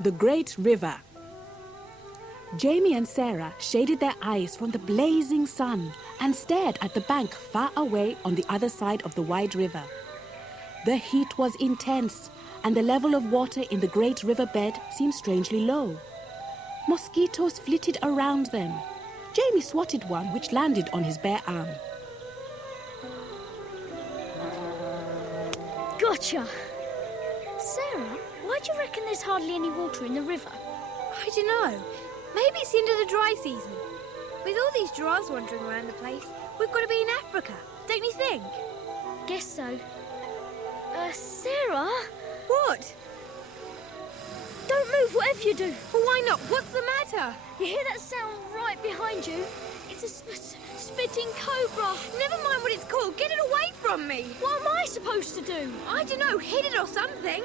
The Great River. Jamie and Sarah shaded their eyes from the blazing sun and stared at the bank far away on the other side of the wide river. The heat was intense, and the level of water in the great riverbed seemed strangely low. Mosquitoes flitted around them. Jamie swatted one which landed on his bare arm. Gotcha! Sarah, why do you reckon there's hardly any water in the river? I don't know. Maybe it's the end of the dry season. With all these giraffes wandering around the place, we've got to be in Africa, don't you think? Guess so. Sarah? What? Don't move, whatever you do. Well, why not? What's the matter? You hear that sound right behind you? It's a spitting cobra. Never mind what it's called. Get it away from me. What am I supposed to do? I don't know. Hit it or something.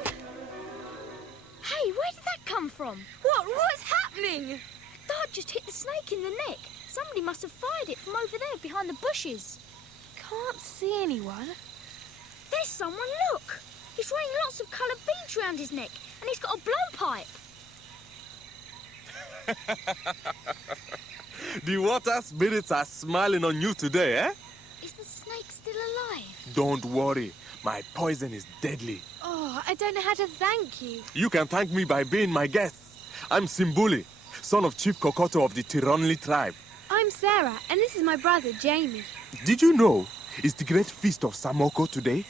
Hey, where did that come from? What? What's happening? A dart just hit the snake in the neck. Somebody must have fired it from over there behind the bushes. Can't see anyone. There's someone, look. He's wearing lots of coloured beads round his neck, and he's got a blowpipe. The water spirits are smiling on you today, eh? Is the snake still alive? Don't worry. My poison is deadly. Oh, I don't know how to thank you. You can thank me by being my guest. I'm Simbuli, son of Chief Kokoto of the Tironli tribe. I'm Sarah, and this is my brother, Jamie. Did you know it's the great feast of Samoko today?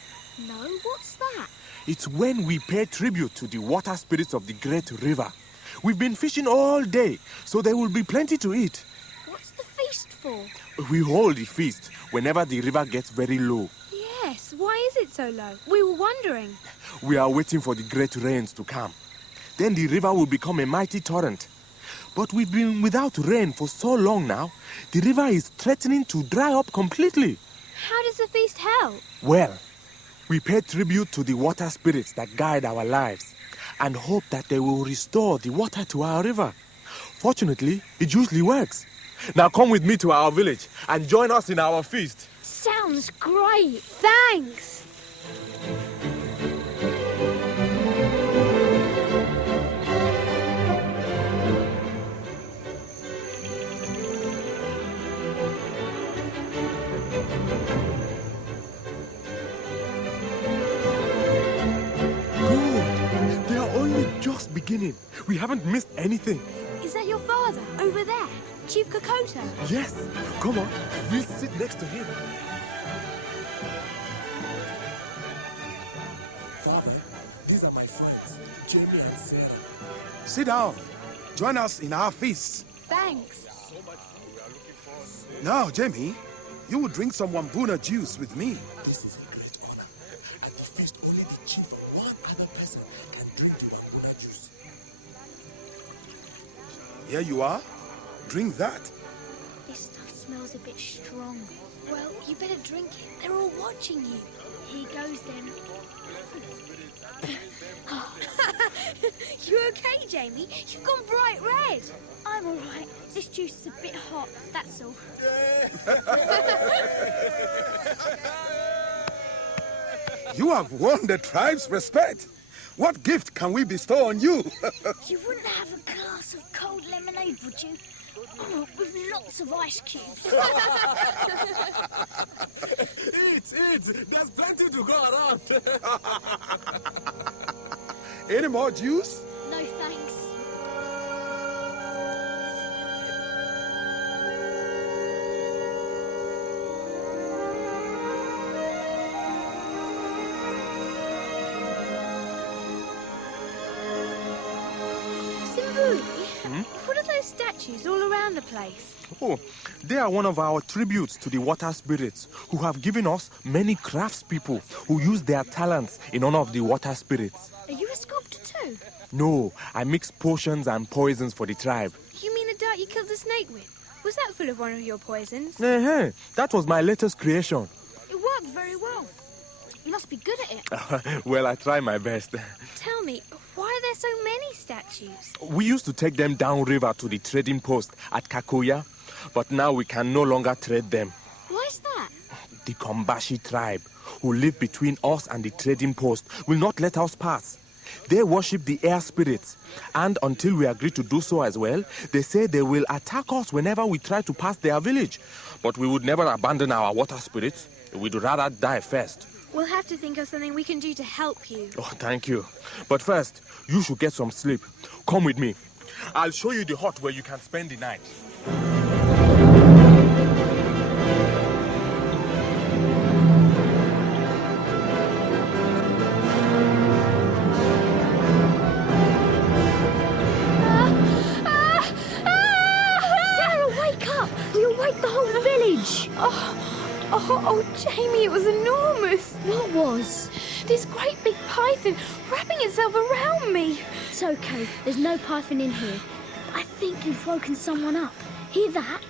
No, what's that? It's when we pay tribute to the water spirits of the great river. We've been fishing all day, so there will be plenty to eat. What's the feast for? We hold the feast whenever the river gets very low. Yes, why is it so low? We were wondering. We are waiting for the great rains to come. Then the river will become a mighty torrent. But we've been without rain for so long now, the river is threatening to dry up completely. How does the feast help? Well, we pay tribute to the water spirits that guide our lives and hope that they will restore the water to our river. Fortunately, it usually works. Now come with me to our village and join us in our feast. Sounds great. Thanks. Just beginning. We haven't missed anything. Is that your father, over there? Chief Kokoto? Yes. Come on. We'll sit next to him. Father, these are my friends, Jamie and Sarah. Sit down. Join us in our feast. Thanks. Now, Jamie, you will drink some Wambuna juice with me. This is a great honor. At the feast, only the chief and one other person can drink the Wambuna juice. Here you are. Drink that. This stuff smells a bit strong. Well, you better drink it. They're all watching you. Here goes then. You okay, Jamie? You've gone bright red. I'm all right. This juice is a bit hot, that's all. You have won the tribe's respect. What gift can we bestow on you? You wouldn't have a glass of cold lemonade, would you? Oh, with lots of ice cubes. Eat. There's plenty to go around. Any more juice? No, thanks. What are those statues all around the place? Oh, they are one of our tributes to the water spirits who have given us many craftspeople who use their talents in honor of the water spirits. Are you a sculptor too? No, I mix potions and poisons for the tribe. You mean the dart you killed the snake with? Was that full of one of your poisons? That was my latest creation. It worked very well. You must be good at it. Well, I try my best. Tell me, why are there so many statues? We used to take them downriver to the trading post at Kakoya, but now we can no longer trade them. Why's that? The Kombashi tribe, who live between us and the trading post, will not let us pass. They worship the air spirits. And until we agree to do so as well, they say they will attack us whenever we try to pass their village. But we would never abandon our water spirits. We'd rather die first. We'll have to think of something we can do to help you. Oh, thank you. But first, you should get some sleep. Come with me. I'll show you the hut where you can spend the night. Sarah, wake up! We'll wake the whole village. Oh, Jamie, it was enormous. What was? This great big python wrapping itself around me. It's okay. There's no python in here. I think you've woken someone up. Hear that?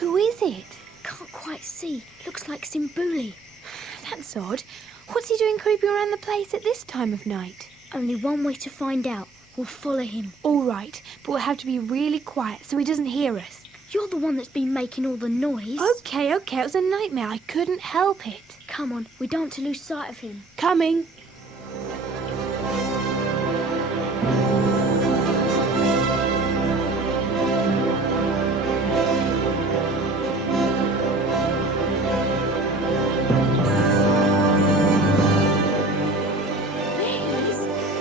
Who is it? Can't quite see. Looks like Simbuli. That's odd. What's he doing creeping around the place at this time of night? Only one way to find out. We'll follow him. All right, but we'll have to be really quiet so he doesn't hear us. You're the one that's been making all the noise. Okay, it was a nightmare. I couldn't help it. Come on, we don't want to lose sight of him. Coming. There he is.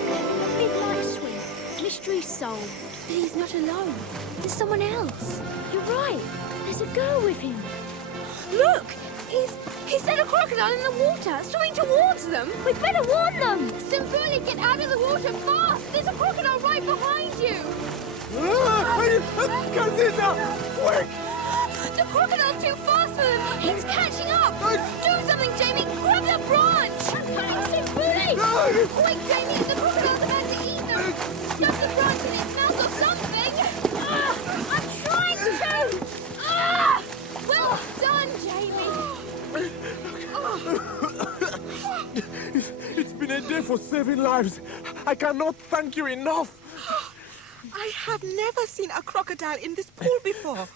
Having a big light swim. Mystery solved. But he's not alone. There's someone else. You're right. There's a girl with him. Look! He's sent a crocodile in the water, swimming towards them. We'd better warn them. Simbuli, get out of the water fast! There's a crocodile right behind you! Casita! Quick! The crocodile's too fast for them! It's catching up! Do something, Jamie! Grab the branch! Simbuli! Quick, Jamie! The crocodile's about to eat them! Stuff the branch in its mouth or something! I'm trying to! Well done, Jamie! It's been a day for saving lives. I cannot thank you enough. I have never seen a crocodile in this pool before.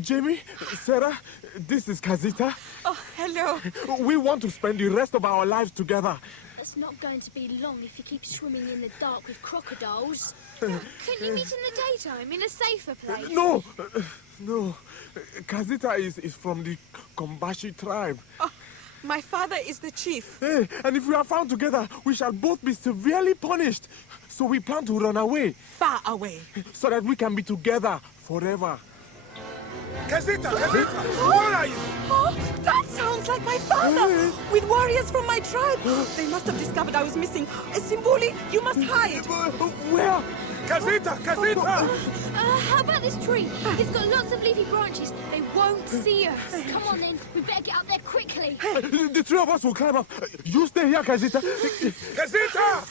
Jamie, Sarah, this is Casita. Oh, hello. We want to spend the rest of our lives together. It's not going to be long if you keep swimming in the dark with crocodiles. Couldn't you meet in the daytime, in a safer place? No. Casita is from the Kombashi tribe. Oh, my father is the chief. Hey, and if we are found together, we shall both be severely punished. So we plan to run away, Far away. so that we can be together forever. Casita, where are you? Oh, that sounds like my father, with warriors from my tribe. They must have discovered I was missing. Simbuli, you must hide. Where? Casita! How about this tree? It's got lots of leafy branches. They won't see us. Come on then, we better get up there quickly. The three of us will climb up. You stay here, Casita. Casita!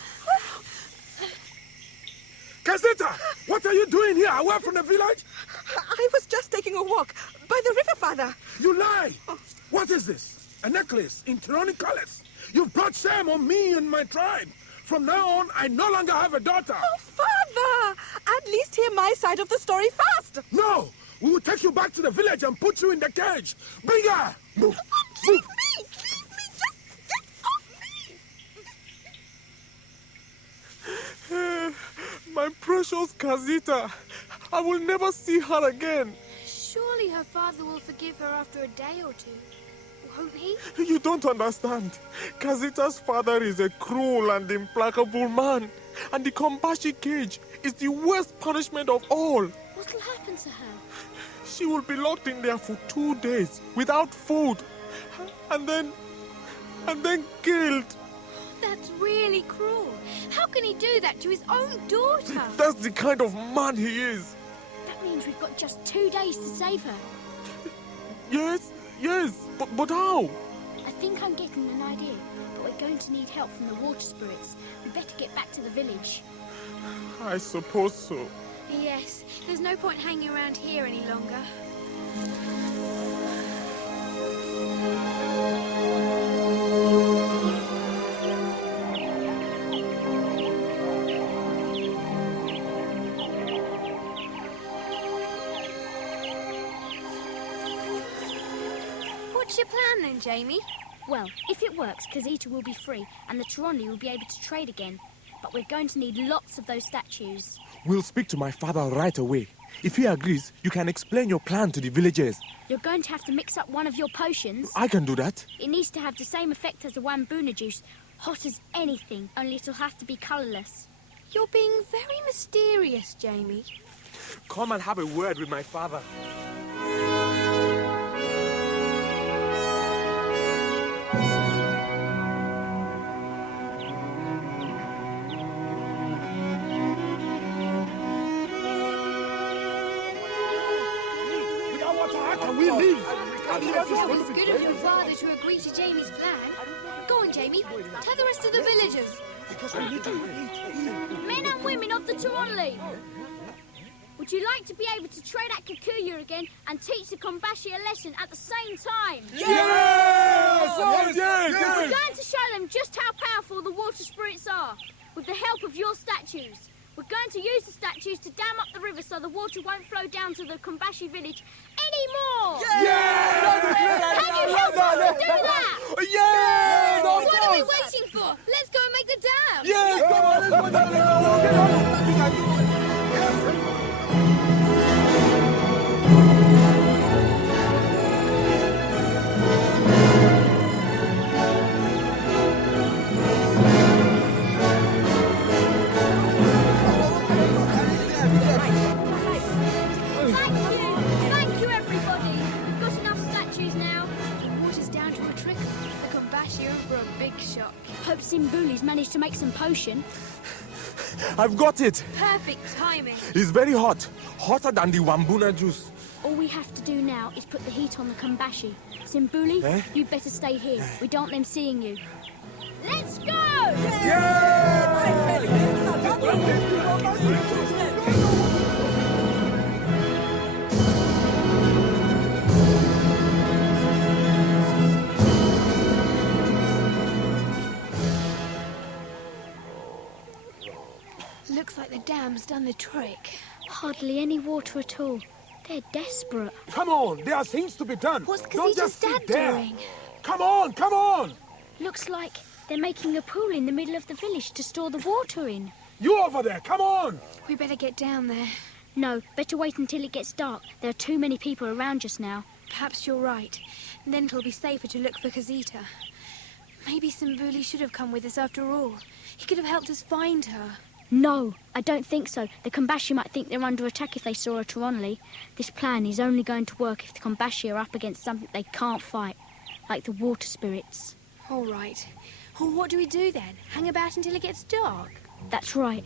Casita! What are you doing here, away from the village? I was just taking a walk by the river, father. You lie! What is this? A necklace in Tironic colors. You've brought shame on me and my tribe. From now on, I no longer have a daughter. Oh, father! At least hear my side of the story first. No! We will take you back to the village and put you in the cage. Bring her! Move! Leave me! Just get off me! My precious Casita. I will never see her again. Surely her father will forgive her after a day or two. Won't he? You don't understand. Casita's father is a cruel and implacable man. And the Kombashi cage is the worst punishment of all. What'll happen to her? She will be locked in there for 2 days without food. And then killed. That's really cruel. How can he do that to his own daughter? That's the kind of man he is. That means we've got just 2 days to save her. Yes, but how? I think I'm getting an idea, but we're going to need help from the water spirits. We better get back to the village. I suppose so. Yes, there's no point hanging around here any longer. What's your plan then, Jamie? Well, if it works, Kazita will be free and the Toronli will be able to trade again. But we're going to need lots of those statues. We'll speak to my father right away. If he agrees, you can explain your plan to the villagers. You're going to have to mix up one of your potions. I can do that. It needs to have the same effect as the Wambuna juice. Hot as anything, only it'll have to be colourless. You're being very mysterious, Jamie. Come and have a word with my father. It's good of your father to agree to Jamie's plan. Go on, Jamie. Tell the rest of the villagers. Men and women of the Toronli! Would you like to be able to trade at Kikuyu again and teach the Kombashi a lesson at the same time? Yes! We're going to show them just how powerful the water spirits are, with the help of your statues. We're going to use the statues to dam up the river so the water won't flow down to the Kombashi village anymore! Can you help us to do that? What are we waiting for? Let's go and make the dam! Thank you, everybody. We've got enough statues now. The water's down to a trickle. The Kombashi are in for a big shock. Hope Simbuli's managed to make some potion. I've got it. Perfect timing. It's very hot. Hotter than the Wambuna juice. All we have to do now is put the heat on the Kombashi. Simbuli, you better stay here. We don't want them seeing you. Let's go! Looks like the dam's done the trick. Hardly any water at all. They're desperate. Come on, there are things to be done. What's Don't Kazita's just sit dad there. doing? Come on, come on! Looks like they're making a pool in the middle of the village to store the water in. You over there, come on! We better get down there. No, better wait until it gets dark. There are too many people around just now. Perhaps you're right. Then it'll be safer to look for Kazita. Maybe Simbuli should have come with us after all. He could have helped us find her. No, I don't think so. The Kombashi might think they're under attack if they saw a Toronli. This plan is only going to work if the Kombashi are up against something they can't fight, like the water spirits. All right. Well, what do we do then? Hang about until it gets dark? That's right.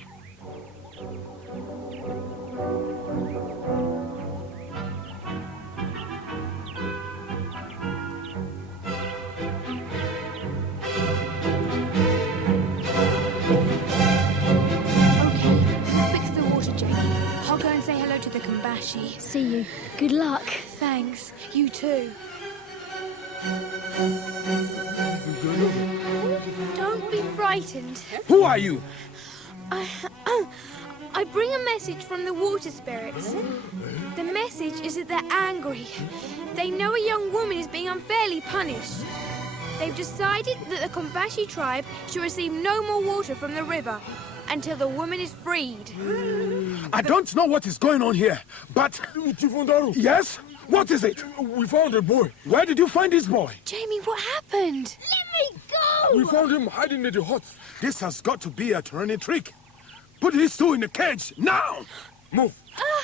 I'll go and say hello to the Kombashi. See you. Good luck. Thanks. You too. Don't be frightened. Who are you? I bring a message from the water spirits. The message is that they're angry. They know a young woman is being unfairly punished. They've decided that the Kombashi tribe should receive no more water from the river until the woman is freed. I don't know what is going on here, but... Yes? What is it? We found a boy. Where did you find this boy? Jamie, what happened? Let me go! We found him hiding in the hut. This has got to be a Toronli trick. Put these two in the cage, now! Move.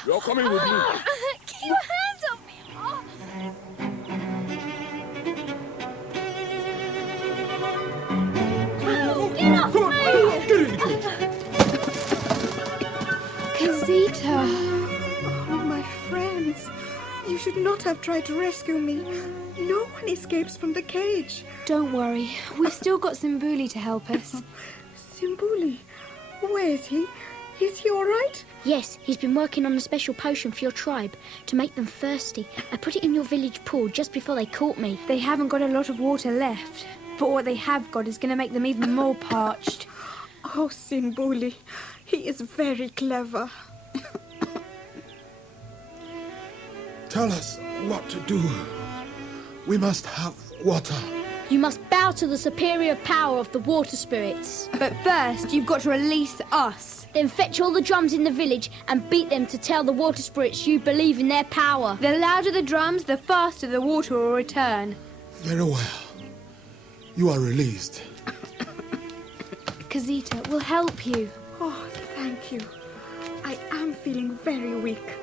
You're coming with me. Keep your hands off me. Get off me! Get in the cage. Kazita. Oh, my friends. You should not have tried to rescue me. No one escapes from the cage. Don't worry. We've still got Simbuli to help us. Simbuli. Where is he? Is he all right? Yes, he's been working on a special potion for your tribe to make them thirsty. I put it in your village pool just before they caught me. They haven't got a lot of water left, but what they have got is going to make them even more parched. Oh, Simbuli. He is very clever. Tell us what to do. We must have water. You must bow to the superior power of the water spirits. But first, you've got to release us. Then fetch all the drums in the village and beat them to tell the water spirits you believe in their power. The louder the drums, the faster the water will return. Very well. You are released. Kazita will help you. Oh, thank you. I am feeling very weak.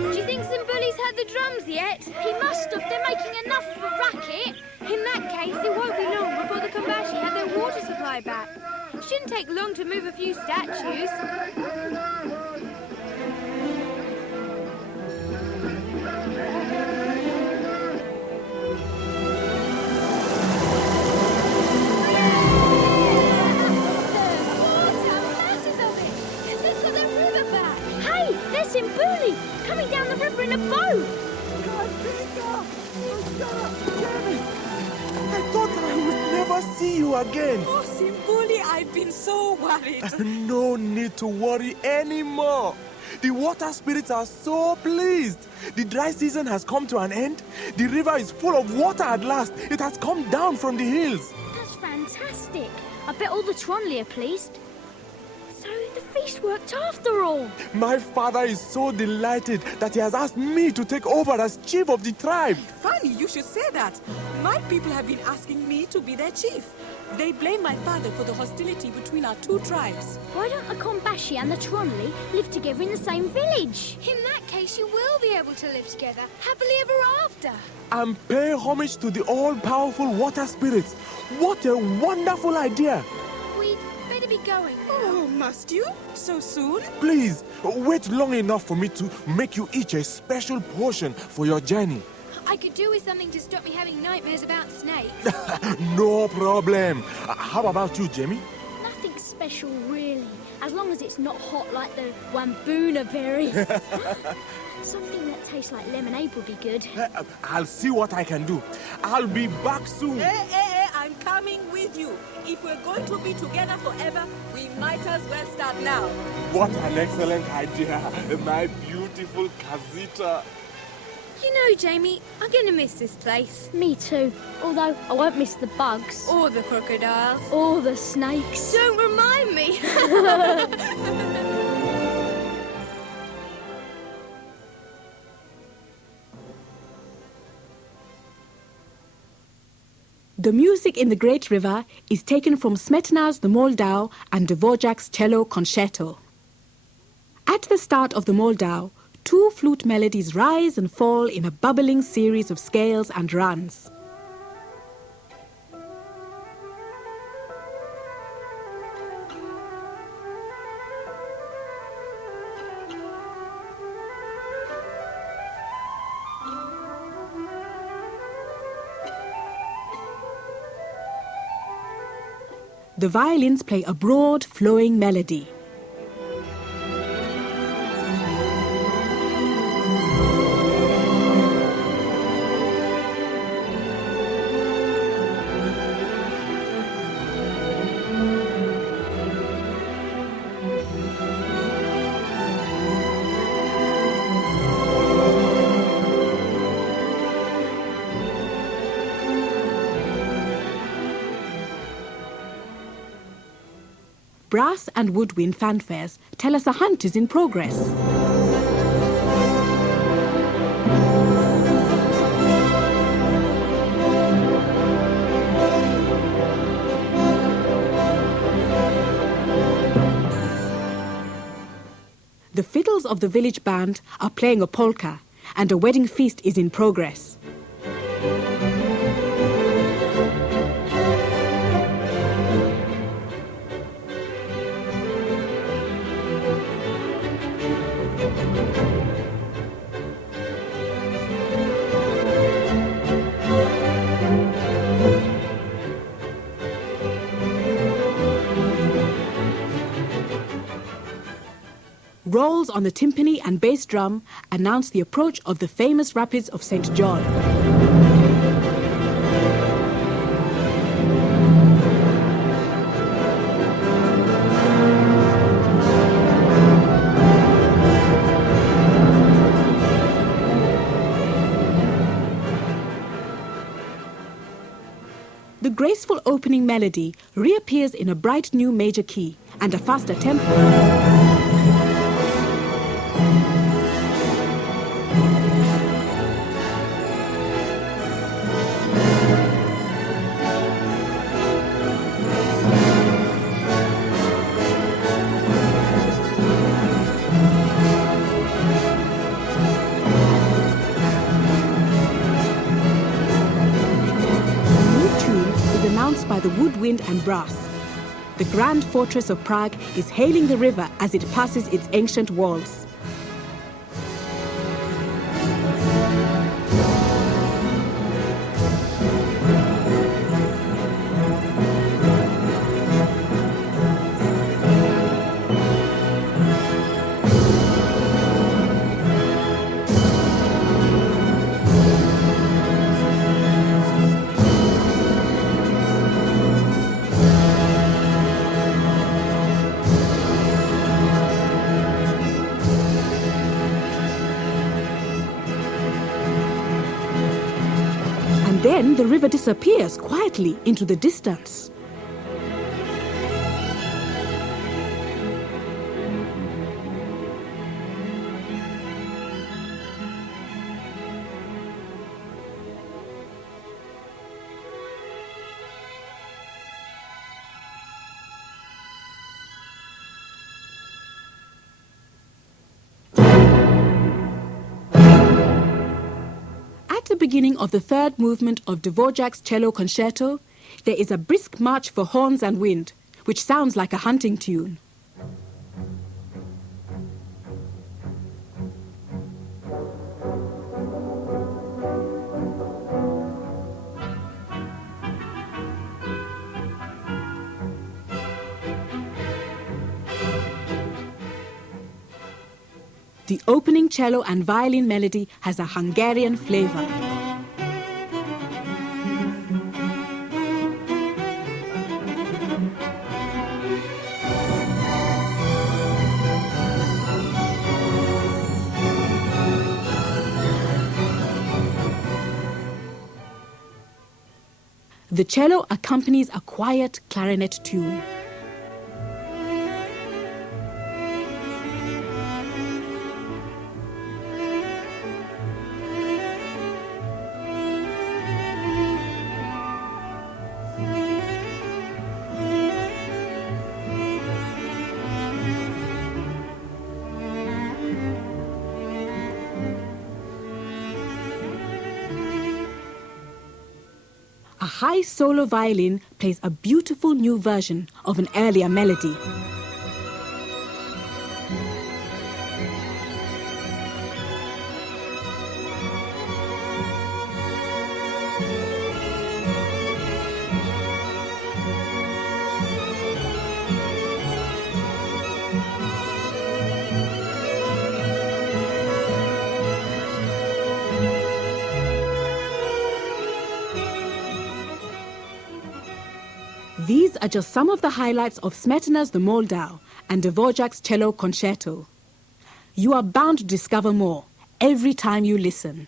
Do you think Zimbouli's heard the drums yet? He must have. They're making enough of a racket. In that case, it won't be long before the Kambashi have their water supply back. It shouldn't take long to move a few statues. Hey, there's Zimbuli coming down the river in a boat. I thought I would never see you again. Oh, Simbuli, I've been so worried. No need to worry anymore. The water spirits are so pleased. The dry season has come to an end. The river is full of water at last. It has come down from the hills. That's fantastic. I bet all the Tronley are pleased. So the feast worked after all. My father is so delighted that he has asked me to take over as chief of the tribe. Funny you should say that. My people have been asking me to be their chief. They blame my father for the hostility between our two tribes. Why don't the Kombashi and the Tronley live together in the same village? In that case, you will be able to live together, happily ever after. And pay homage to the all-powerful water spirits. What a wonderful idea. We'd better be going now. Oh, must you? So soon? Please, wait long enough for me to make you each a special portion for your journey. I could do with something to stop me having nightmares about snakes. No problem. How about you, Jamie? Nothing special, really. As long as it's not hot like the Wamboona berry. Something that tastes like lemonade would be good. I'll see what I can do. I'll be back soon. I'm coming with you. If we're going to be together forever, we might as well start now. What an excellent idea, my beautiful Kazita. You know, Jamie, I'm going to miss this place. Me too. Although I won't miss the bugs. Or the crocodiles. Or the snakes. Don't remind me. The music in the Great River is taken from Smetana's The Moldau and Dvorak's Cello Concerto. At the start of the Moldau, two flute melodies rise and fall in a bubbling series of scales and runs. The violins play a broad, flowing melody. Brass and woodwind fanfares tell us a hunt is in progress. The fiddles of the village band are playing a polka, and a wedding feast is in progress. Rolls on the timpani and bass drum announce the approach of the famous rapids of St. John. usual opening melody reappears in a bright new major key and a faster tempo. By the woodwind and brass. The grand fortress of Prague is hailing the river as it passes its ancient walls. Then the river disappears quietly into the distance. At the beginning of the third movement of Dvorak's cello concerto, there is a brisk march for horns and wind, which sounds like a hunting tune. The opening cello and violin melody has a Hungarian flavor. The cello accompanies a quiet clarinet tune. A high solo violin plays a beautiful new version of an earlier melody. These are just some of the highlights of Smetana's The Moldau and Dvorak's cello concerto. You are bound to discover more every time you listen.